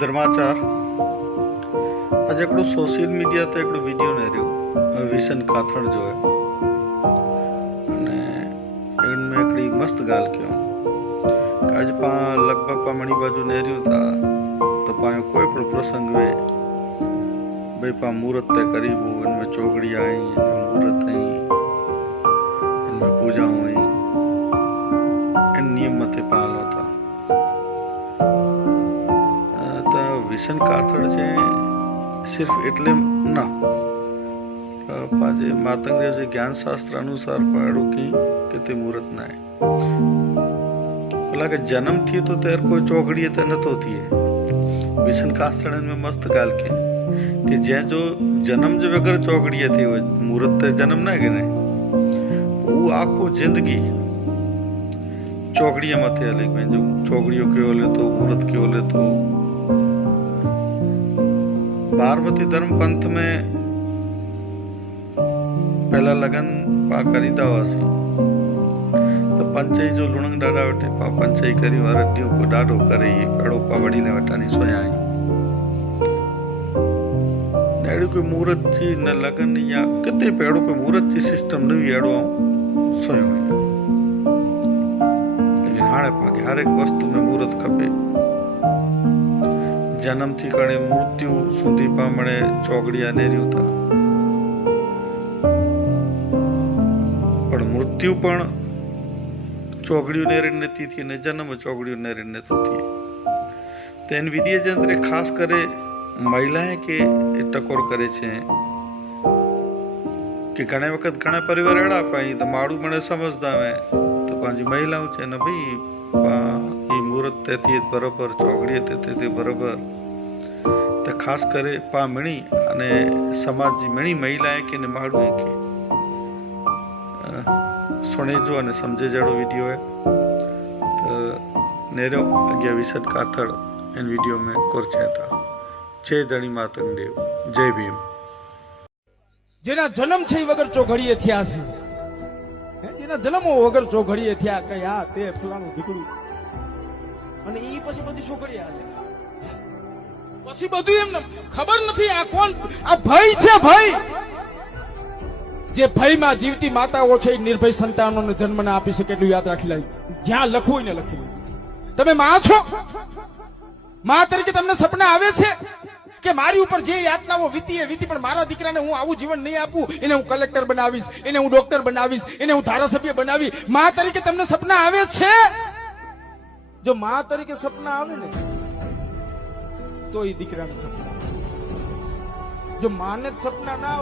धर्माचार आज एक social media ते एक वीडियो ने रह्यो विशन काथड़ जो है ने इनमें एकड़ी मस्त गाल क्यों आज पा लगभग पामणी बाजू ने रह्यो था तो पायो कोई पण प्रसंग वे भाई पा मुहूर्त ते करीब इनमें चौकड़ी आई इनमें मुहूर्त आई इनमें पूजा हुई इन नियम मते पालो था विशन काथड़ छे सिर्फ एटले ना पाजे मातंग जे ज्ञान शास्त्र अनुसार पाड़ो की ते मुहूर्त ना है बोला के जन्म थी तो तेर कोई चौकड़ी ते नतो थी विशन काथड़ में मस्त गाल के कि जे जो जन्म जे वगर चौकड़ी थी वो मुहूर्त ते जन्म ना के ने वो आखो जिंदगी चौकड़ी मथे हले में जो चौकड़ियों के ओले तो मुहूर्त के ओले तो बारमती धर्म पंथ में पहला लगन पा करीदा हुआसी तो पंचई जो लुणंग डाडा वटे पा पंचई करी वरडियों को डाडो करे ये पेड़ो पा वड़ी ले वटानी सोया आई नेड़ी कोई मुहूर्त जी न लगन या किते पेड़ो कोई मुहूर्त जी सिस्टम न भी एड़ो सोयो लेकिन हाणे पा के हर एक वस्तु में मुहूर्त खपे जन्म थी कणे मृत्यु सुधी पामणे चौकड़िया नेर्यू था पण मृत्यु पण चौकड़ियों नेरी नथी थी ने जन्म चौकड़ियों नेरी नथी थी तेन विडियो जे अंदर खास करे महिलाएं के टकोर करे छे कि घणे वक्त घणे परिवार एड़ा पाई तो माड़ू मने समझदा में तो पांजी महिलाओं छे ने भाई मुहूर्त ते थी बराबर चौकड़ी ते थी बराबर तो खास करे पा मणी अने समाज जी मणी महिलाएं के ने माड़ू है के सुने जो अने समझे जड़ो वीडियो है तो नेरो अग्या विशन काथड़ इन वीडियो में कोरछे था जय धनी मातंग देव जय भीम जेना जन्म छे वगर चौघड़ीए थया छे जेना जन्म वगर चौघड़ीए थया के आ ते फलाणो ढीकड़ू અને ઈ પછી બધી છોકરી આલે પછી બધું એમને ખબર નથી આ કોણ આ ભય છે ભય જે ભયમાં જીવતી માતાઓ છે નિર્ભય સંતાનોને જન્મને આપી શકે એટલું યાદ રાખી લે જ્યાં લખવું ને લખી લે તમે માં છો માં તરીકે તમને સપના આવે છે કે મારી ઉપર જે યાતનાઓ વીતી પણ મારા દીકરાને હું આવું જીવન નહીં આપું એને હું કલેક્ટર બનાવીશ એને હું ડોક્ટર બનાવીશ એને હું ધારાસભ્ય બનાવી માં તરીકે તમને સપના આવે છે जो मां तरीके सपना आवे ने तो ये दीकरा ने सपना जो मां ने सपना ना